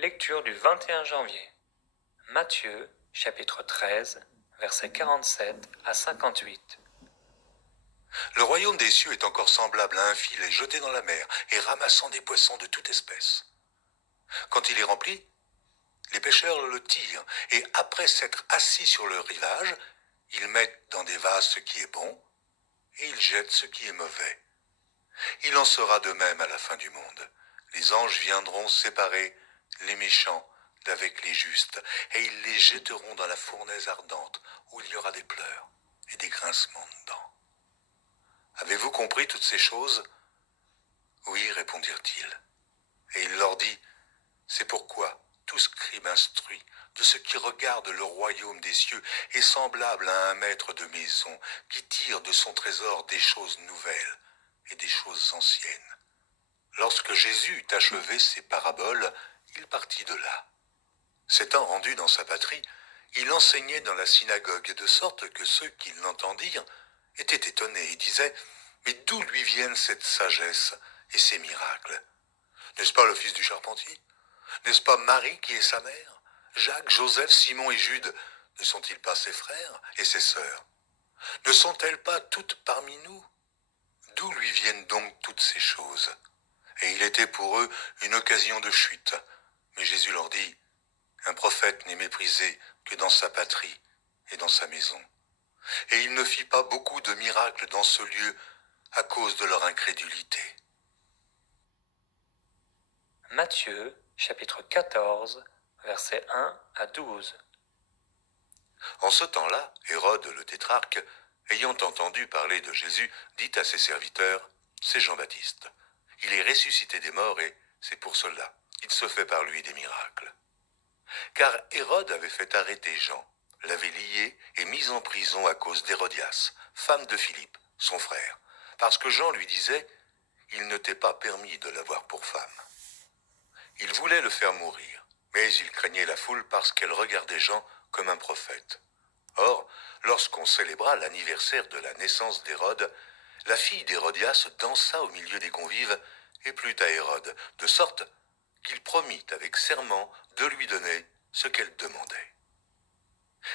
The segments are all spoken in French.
Lecture du 21 janvier. Matthieu, chapitre 13, versets 47 à 58. Le royaume des cieux est encore semblable à un filet jeté dans la mer et ramassant des poissons de toute espèce. Quand il est rempli, les pêcheurs le tirent et après s'être assis sur le rivage, ils mettent dans des vases ce qui est bon et ils jettent ce qui est mauvais. Il en sera de même à la fin du monde. Les anges viendront séparer les méchants d'avec les justes et ils les jetteront dans la fournaise ardente où il y aura des pleurs et des grincements de dents. Avez-vous compris toutes ces choses ? Oui, répondirent-ils. Et il leur dit, c'est pourquoi tout scribe instruit de ce qui regarde le royaume des cieux est semblable à un maître de maison qui tire de son trésor des choses nouvelles et des choses anciennes. Lorsque Jésus eut achevé ses paraboles, il partit de là. S'étant rendu dans sa patrie, il enseignait dans la synagogue de sorte que ceux qui l'entendirent étaient étonnés et disaient « Mais d'où lui viennent cette sagesse et ces miracles ? N'est-ce pas le fils du charpentier ? N'est-ce pas Marie qui est sa mère ? Jacques, Joseph, Simon et Jude, ne sont-ils pas ses frères et ses sœurs ? Ne sont-elles pas toutes parmi nous ? D'où lui viennent donc toutes ces choses ? Et il était pour eux une occasion de chute. Mais Jésus leur dit, un prophète n'est méprisé que dans sa patrie et dans sa maison. Et il ne fit pas beaucoup de miracles dans ce lieu à cause de leur incrédulité. Matthieu, chapitre 14, versets 1 à 12. En ce temps-là, Hérode le tétrarque, ayant entendu parler de Jésus, dit à ses serviteurs, c'est Jean-Baptiste. Il est ressuscité des morts et c'est pour cela, il se fait par lui des miracles. Car Hérode avait fait arrêter Jean, l'avait lié et mis en prison à cause d'Hérodias, femme de Philippe, son frère, parce que Jean lui disait, il ne t'est pas permis de l'avoir pour femme. Il voulait le faire mourir, mais il craignait la foule parce qu'elle regardait Jean comme un prophète. Or, lorsqu'on célébra l'anniversaire de la naissance d'Hérode, la fille d'Hérodias dansa au milieu des convives et plut à Hérode, de sorte qu'il promit avec serment de lui donner ce qu'elle demandait.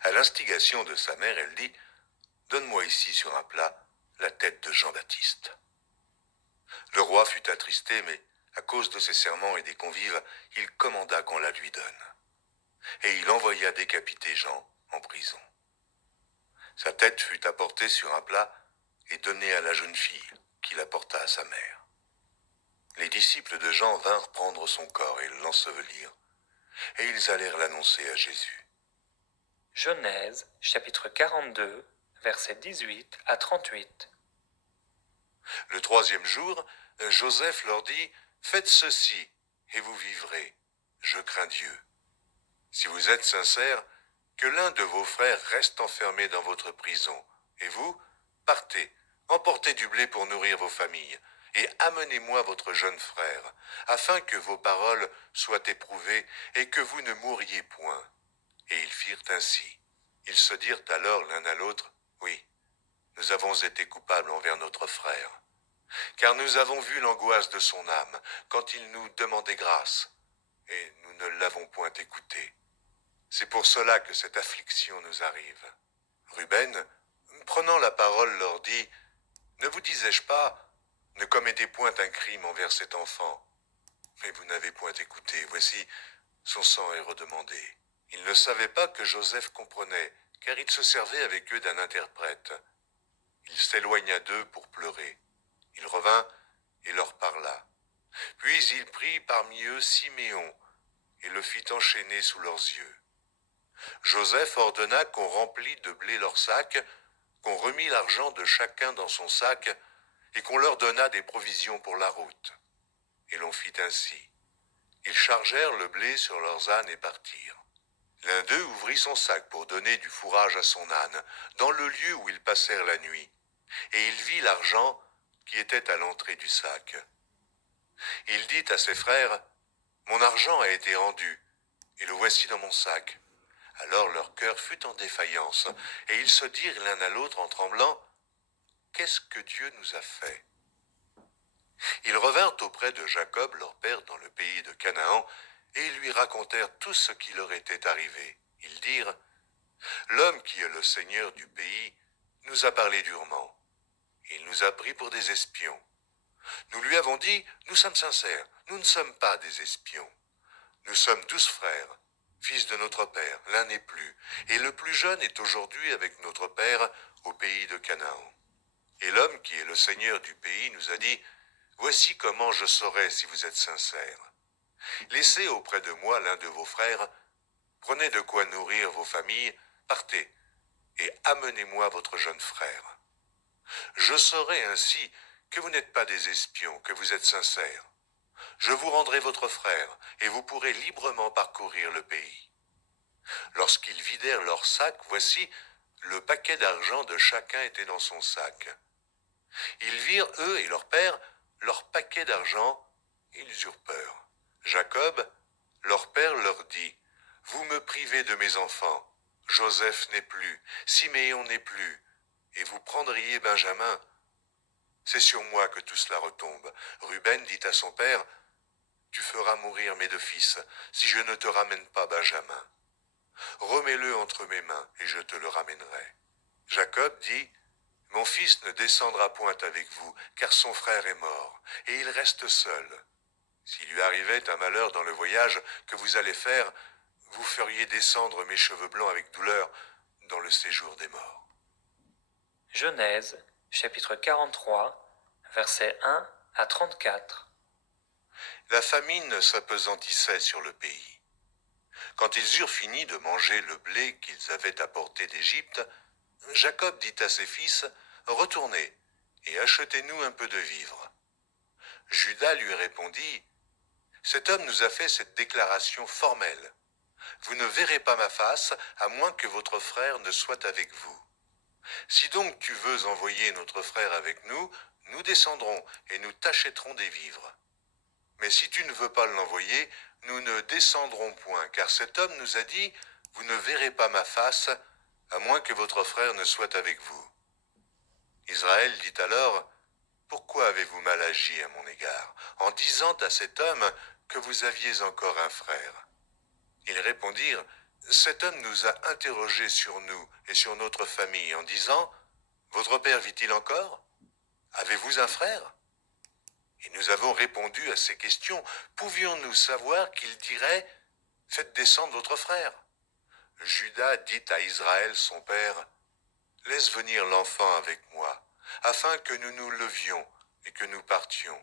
À l'instigation de sa mère, elle dit « Donne-moi ici sur un plat la tête de Jean-Baptiste. » Le roi fut attristé, mais à cause de ses serments et des convives, il commanda qu'on la lui donne. Et il envoya décapiter Jean en prison. Sa tête fut apportée sur un plat et donnée à la jeune fille, qui l'apporta à sa mère. Les disciples de Jean vinrent prendre son corps et l'ensevelir, et ils allèrent l'annoncer à Jésus. Genèse, chapitre 42, versets 18 à 38. Le troisième jour, Joseph leur dit, « Faites ceci, et vous vivrez. Je crains Dieu. Si vous êtes sincères, que l'un de vos frères reste enfermé dans votre prison, et vous, partez, emportez du blé pour nourrir vos familles, et amenez-moi votre jeune frère, afin que vos paroles soient éprouvées et que vous ne mouriez point. » Et ils firent ainsi. Ils se dirent alors l'un à l'autre, « Oui, nous avons été coupables envers notre frère, car nous avons vu l'angoisse de son âme quand il nous demandait grâce, et nous ne l'avons point écouté. C'est pour cela que cette affliction nous arrive. » Ruben, prenant la parole, leur dit, « Ne vous disais-je pas, ne commettez point un crime envers cet enfant. Mais vous n'avez point écouté, voici, son sang est redemandé. » Ils ne savaient pas que Joseph comprenait, car il se servait avec eux d'un interprète. Il s'éloigna d'eux pour pleurer. Il revint et leur parla. Puis il prit parmi eux Siméon et le fit enchaîner sous leurs yeux. Joseph ordonna qu'on remplît de blé leurs sacs, qu'on remît l'argent de chacun dans son sac, et qu'on leur donna des provisions pour la route. Et l'on fit ainsi. Ils chargèrent le blé sur leurs ânes et partirent. L'un d'eux ouvrit son sac pour donner du fourrage à son âne, dans le lieu où ils passèrent la nuit, et il vit l'argent qui était à l'entrée du sac. Il dit à ses frères, « Mon argent a été rendu, et le voici dans mon sac. » Alors leur cœur fut en défaillance, et ils se dirent l'un à l'autre en tremblant, « Qu'est-ce que Dieu nous a fait ?» Ils revinrent auprès de Jacob, leur père, dans le pays de Canaan, et ils lui racontèrent tout ce qui leur était arrivé. Ils dirent, « L'homme qui est le seigneur du pays nous a parlé durement. Il nous a pris pour des espions. Nous lui avons dit, nous sommes sincères, nous ne sommes pas des espions. Nous sommes 12 frères, fils de notre père, l'un n'est plus, et le plus jeune est aujourd'hui avec notre père au pays de Canaan. Et l'homme qui est le seigneur du pays nous a dit, voici comment je saurai si vous êtes sincères. Laissez auprès de moi l'un de vos frères, prenez de quoi nourrir vos familles, partez, et amenez-moi votre jeune frère. Je saurai ainsi que vous n'êtes pas des espions, que vous êtes sincères. Je vous rendrai votre frère, et vous pourrez librement parcourir le pays. Lorsqu'ils vidèrent leur sac, voici, le paquet d'argent de chacun était dans son sac. Ils virent, eux et leur père, leur paquet d'argent, ils eurent peur. Jacob, leur père, leur dit, « Vous me privez de mes enfants. Joseph n'est plus, Siméon n'est plus, et vous prendriez Benjamin. C'est sur moi que tout cela retombe. » Ruben dit à son père, « Tu feras mourir mes 2 fils, si je ne te ramène pas Benjamin. Remets-le entre mes mains, et je te le ramènerai. » Jacob dit, « Mon fils ne descendra point avec vous, car son frère est mort, et il reste seul. S'il lui arrivait un malheur dans le voyage que vous allez faire, vous feriez descendre mes cheveux blancs avec douleur dans le séjour des morts. » Genèse, chapitre 43, versets 1 à 34. La famine s'apesantissait sur le pays. Quand ils eurent fini de manger le blé qu'ils avaient apporté d'Égypte, Jacob dit à ses fils, « Retournez et achetez-nous un peu de vivres. » Juda lui répondit, « Cet homme nous a fait cette déclaration formelle. Vous ne verrez pas ma face, à moins que votre frère ne soit avec vous. Si donc tu veux envoyer notre frère avec nous, nous descendrons et nous t'achèterons des vivres. Mais si tu ne veux pas l'envoyer, nous ne descendrons point, car cet homme nous a dit, vous ne verrez pas ma face, à moins que votre frère ne soit avec vous. » Israël dit alors, « Pourquoi avez-vous mal agi à mon égard, en disant à cet homme que vous aviez encore un frère ?» Ils répondirent, « Cet homme nous a interrogés sur nous et sur notre famille en disant, « Votre père vit-il encore? Avez-vous un frère ?» Et nous avons répondu à ces questions. Pouvions-nous savoir qu'il dirait, « Faites descendre votre frère » Juda dit à Israël son père, « Laisse venir l'enfant avec moi, afin que nous nous levions et que nous partions.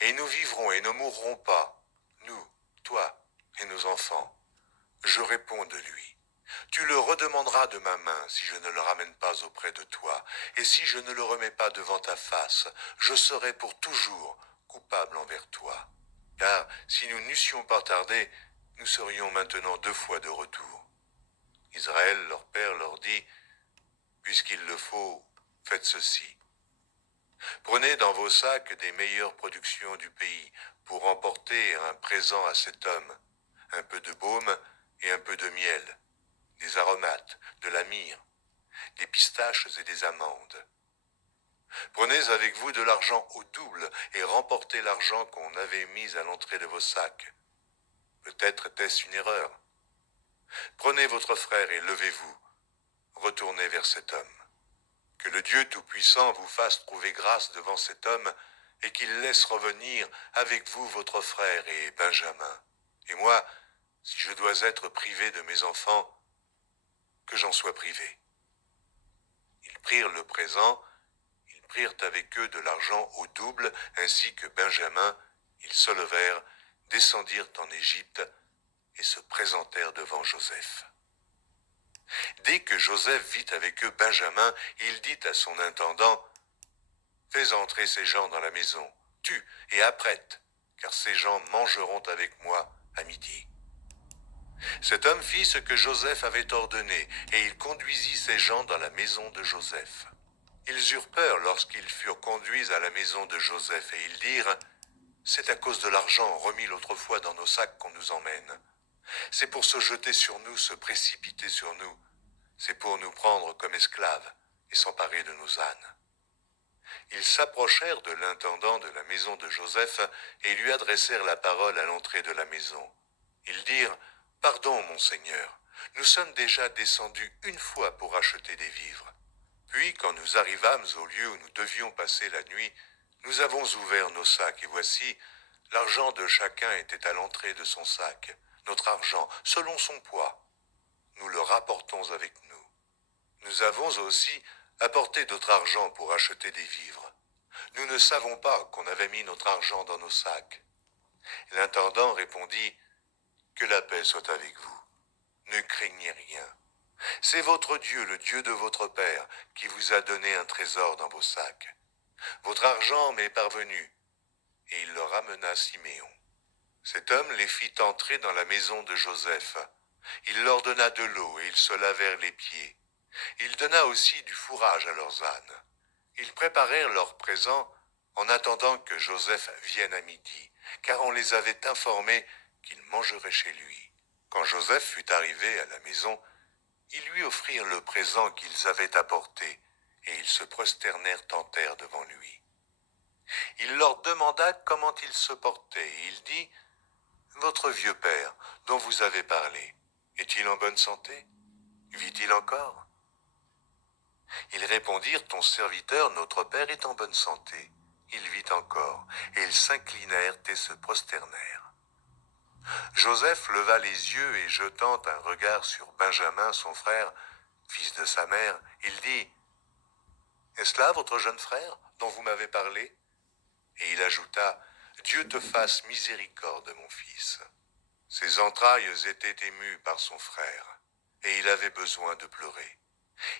Et nous vivrons et ne mourrons pas, nous, toi et nos enfants. » Je réponds de lui, « Tu le redemanderas de ma main si je ne le ramène pas auprès de toi, et si je ne le remets pas devant ta face, je serai pour toujours coupable envers toi. Car si nous n'eussions pas tardé, nous serions maintenant 2 fois de retour. » Israël, leur père, leur dit, « Puisqu'il le faut, faites ceci. Prenez dans vos sacs des meilleures productions du pays pour emporter un présent à cet homme, un peu de baume et un peu de miel, des aromates, de la myrrhe, des pistaches et des amandes. Prenez avec vous de l'argent au double et remportez l'argent qu'on avait mis à l'entrée de vos sacs. Peut-être était-ce une erreur. Prenez votre frère et levez-vous. Retournez vers cet homme. Que le Dieu Tout-Puissant vous fasse trouver grâce devant cet homme et qu'il laisse revenir avec vous votre frère et Benjamin. Et moi, si je dois être privé de mes enfants, que j'en sois privé. » Ils prirent le présent, ils prirent avec eux de l'argent au double, ainsi que Benjamin, ils se levèrent, descendirent en Égypte et se présentèrent devant Joseph. Dès que Joseph vit avec eux Benjamin, il dit à son intendant, « Fais entrer ces gens dans la maison, tue et apprête, car ces gens mangeront avec moi à midi. » Cet homme fit ce que Joseph avait ordonné, et il conduisit ces gens dans la maison de Joseph. Ils eurent peur lorsqu'ils furent conduits à la maison de Joseph, et ils dirent, « C'est à cause de l'argent remis l'autre fois dans nos sacs qu'on nous emmène. C'est pour se jeter sur nous, se précipiter sur nous. C'est pour nous prendre comme esclaves et s'emparer de nos ânes. » Ils s'approchèrent de l'intendant de la maison de Joseph et lui adressèrent la parole à l'entrée de la maison. Ils dirent, « Pardon, mon Seigneur, nous sommes déjà descendus une fois pour acheter des vivres. Puis, quand nous arrivâmes au lieu où nous devions passer la nuit, nous avons ouvert nos sacs, et voici, l'argent de chacun était à l'entrée de son sac, notre argent, selon son poids. Nous le rapportons avec nous. Nous avons aussi apporté d'autre argent pour acheter des vivres. Nous ne savons pas qu'on avait mis notre argent dans nos sacs. » L'intendant répondit, « Que la paix soit avec vous. Ne craignez rien. C'est votre Dieu, le Dieu de votre Père, qui vous a donné un trésor dans vos sacs. Votre argent m'est parvenu. » Et il leur amena Siméon. Cet homme les fit entrer dans la maison de Joseph. Il leur donna de l'eau et ils se lavèrent les pieds. Il donna aussi du fourrage à leurs ânes. Ils préparèrent leurs présents en attendant que Joseph vienne à midi, car on les avait informés qu'il mangerait chez lui. Quand Joseph fut arrivé à la maison, ils lui offrirent le présent qu'ils avaient apporté, et ils se prosternèrent en terre devant lui. Il leur demanda comment ils se portaient, et il dit, « Votre vieux père, dont vous avez parlé, est-il en bonne santé? Vit-il encore ?» Ils répondirent, « Ton serviteur, notre père, est en bonne santé. Il vit encore. » Et ils s'inclinèrent et se prosternèrent. Joseph leva les yeux et jetant un regard sur Benjamin, son frère, fils de sa mère, il dit, « Est-ce là votre jeune frère dont vous m'avez parlé ?» Et il ajouta, « Dieu te fasse miséricorde, mon fils. » Ses entrailles étaient émues par son frère, et il avait besoin de pleurer.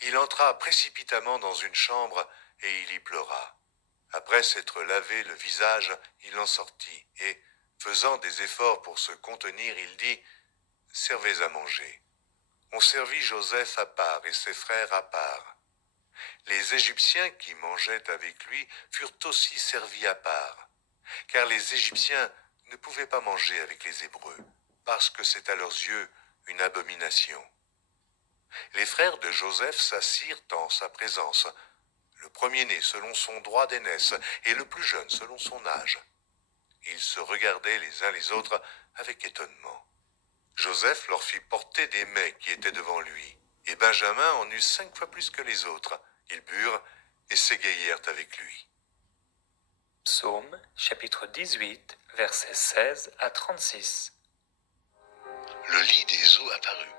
Il entra précipitamment dans une chambre, et il y pleura. Après s'être lavé le visage, il en sortit, et, faisant des efforts pour se contenir, il dit, « Servez à manger. » On servit Joseph à part et ses frères à part. Les Égyptiens qui mangeaient avec lui furent aussi servis à part, car les Égyptiens ne pouvaient pas manger avec les Hébreux, parce que c'est à leurs yeux une abomination. Les frères de Joseph s'assirent en sa présence, le premier-né selon son droit d'aînesse et le plus jeune selon son âge. Ils se regardaient les uns les autres avec étonnement. Joseph leur fit porter des mets qui étaient devant lui, et Benjamin en eut 5 fois plus que les autres. Ils burent et s'égayèrent avec lui. Psaume chapitre 18, versets 16 à 36. Le lit des eaux apparut.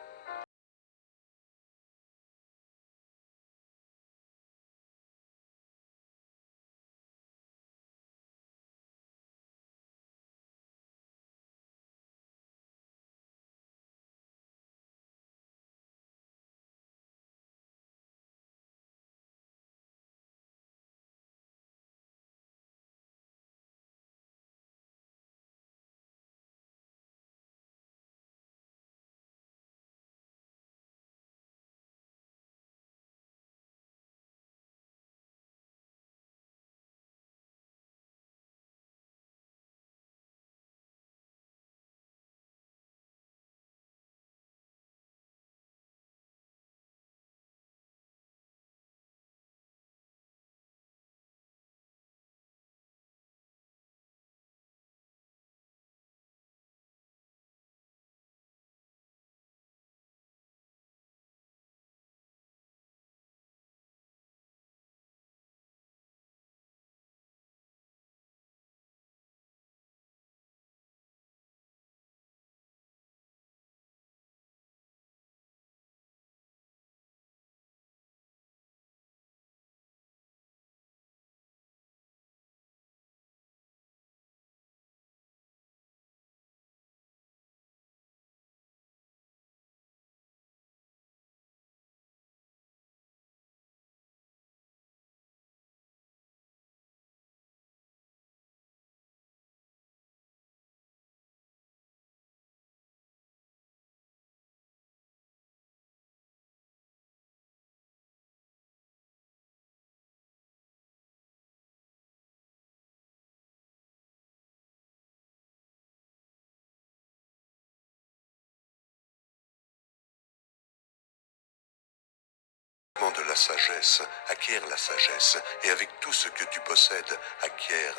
De la sagesse, acquiert la sagesse, et avec tout ce que tu possèdes, acquiert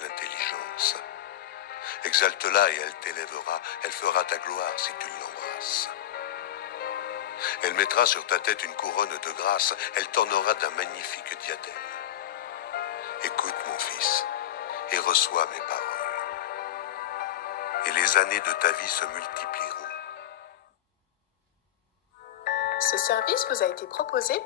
l'intelligence. Exalte-la et elle t'élèvera, elle fera ta gloire si tu l'embrasses. Elle mettra sur ta tête une couronne de grâce, elle t'ornera d'un magnifique diadème. Écoute mon fils, et reçois mes paroles, et les années de ta vie se multiplieront. Ce service vous a été proposé par